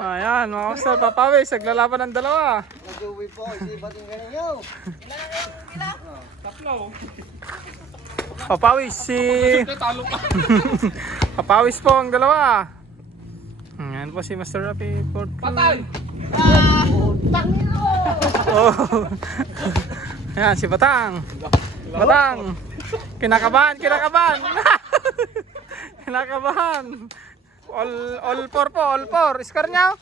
Ayan, mga master, papawis. Naglalaban ng dalawa. Nag-uwi po, hindi ba din ganun yun? Tatlo. Papawis si... Talo ka. Papawis po ang dalawa. Ayan po si Master Rapi. Patay! Oh. Ayan, si Batang. Batang. Kinakabahan, kinakabahan. Kinakabahan. All 4 po, all 4. Score niya?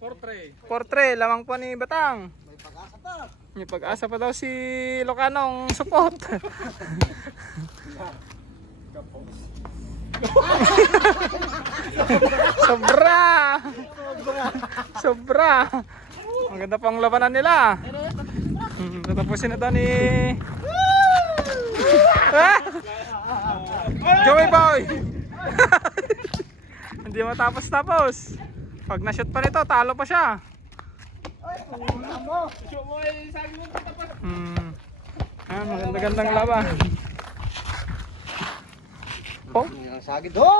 4-3. 4-3, lamang po ni Batang. May pag-asa pa. May pag-asa pa daw si Locanong support. Sobra! Sobra! Maganda pang labanan nila. Tatapusin na ito ni... Ah! Joey Boy! Hindi matapos-tapos. Pag na-shoot pa nito, talo pa siya. Show mo eh, sabi mo tapos. Maganda-gandang laban. Oh, Ang sagid ho!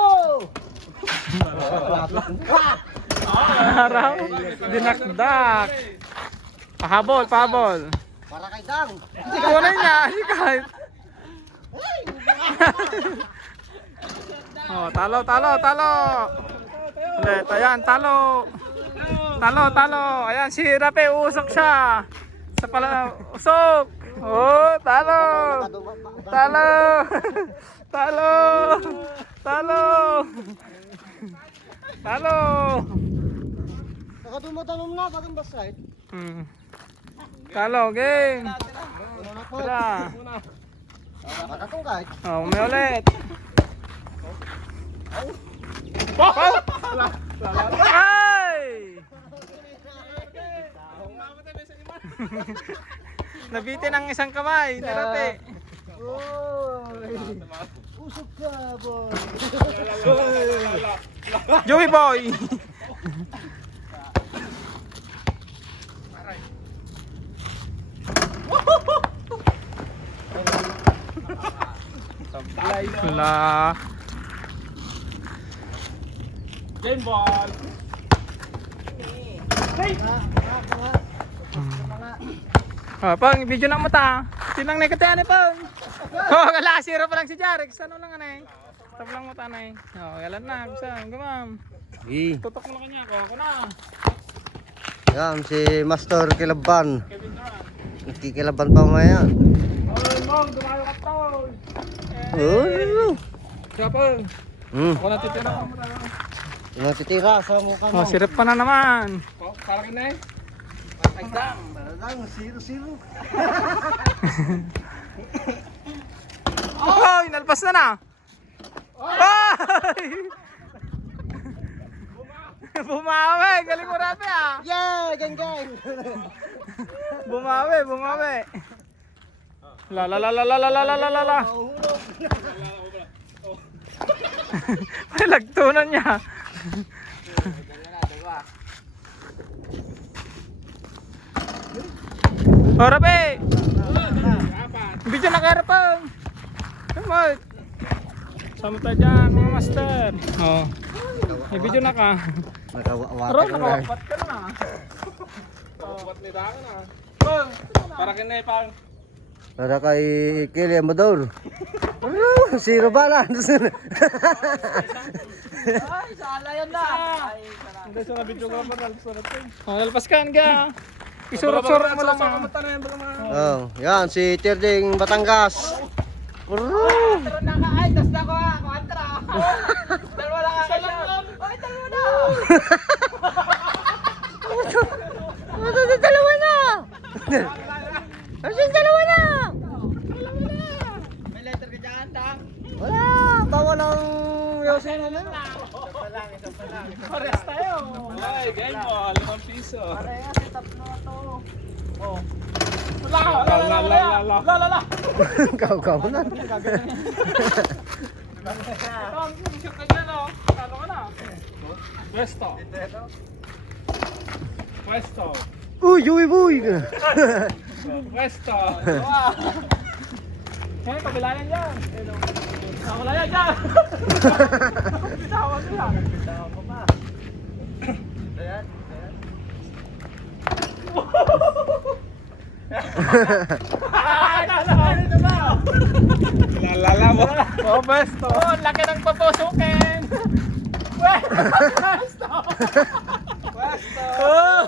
araw. Dinakdak. Pahabol, pahabol. Para kay Dang. Kunin niya, hindi kahit. Oh, talo, talo, talo. Ulit, ayan, talo. Talo, talo. Ayan, si Rape, usok siya. Sa pala, usok. Oh, talo. Talo. Talo. Talo. Talo. Nakadumatanong na, bakit ba side? Talo, game. Ano na po? Tara. Matatong kahit. Oh, may ulit. Wow! Ay! Nabitin ang isang kamay, nirate. Oy! Usok ka, boy! Joey Boy! La. Game ball. Pang, video na mo ta. Sinang nekatian pang. Oh, kala zero pa lang si Jarek. Ano lang anay? Tap lang mo ta nay. Oh, galan na, bisa, gamam. Tutok mo lang kanya, ako na. Yan, si Master Kilaban. Kevin Durant. Nagkikilaban pa mamaya. Oy, Mong, dumayo ka to. Oh! Siya pang. Ako natitira mo tayo. Natitira sa mukha mo. Oh, sirap pa na naman. Para kinay. Patay. Parang 0-0. Oh, inalpas na na. Ay! Bumawi, galing mo Rapi ah. Yeah! Gang gang! Bumawi, bumawi. La la la la la la la la la la la. Ay, lagtunan niya. Oh, Rapi! Video na karapang. Kamot. Sama tayo dyan, mga master. Oh. May video na ka. Nakawawakan Ron, na. nakawapat ka na. What ni dako na. Mong, para kinay pang. Para kay Kelly Amador. Ano? Zero balance. Ay, sala yan na. Hindi sa video ko pa nalsurat ko. Oh, lalpaskan ka. Isurot-surot mo lang. Oh, yan si Tirding Batangas. Puro. Pero naka-ay, tas na ko ha. Kontra. Dalawa lang ang kailangan. Ay, dalawa na. Dalawa na. Kasi dalawa na. May letter ka dyan, Dang. Wala, bawal ang yosin mo. Pares tayo. Ay, game ball, 5 piso. Parehas, itap na to. Oh. La la la la la. Kaw na. Tom, shoot ka dyan, oh. Talo ka na. Pwesto. Pwesto. Uy, uy, uy. Pwesto. Wow. Ngayon, kabila yan dyan. Wala yan dyan. Bitawa sila. Ayan, Lalala mo. Oh, besto. Oh, laki ng papusukin. Besto. Pwesto. Oh.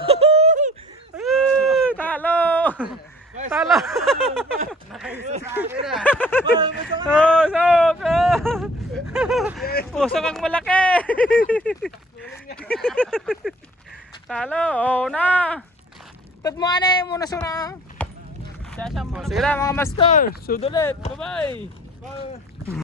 Talo. Talo. Oh, sok. Pusok ang malaki. Talo. Oh, na. Tat mo anay muna suna. Sige na mga master. Sudulit. Bye-bye.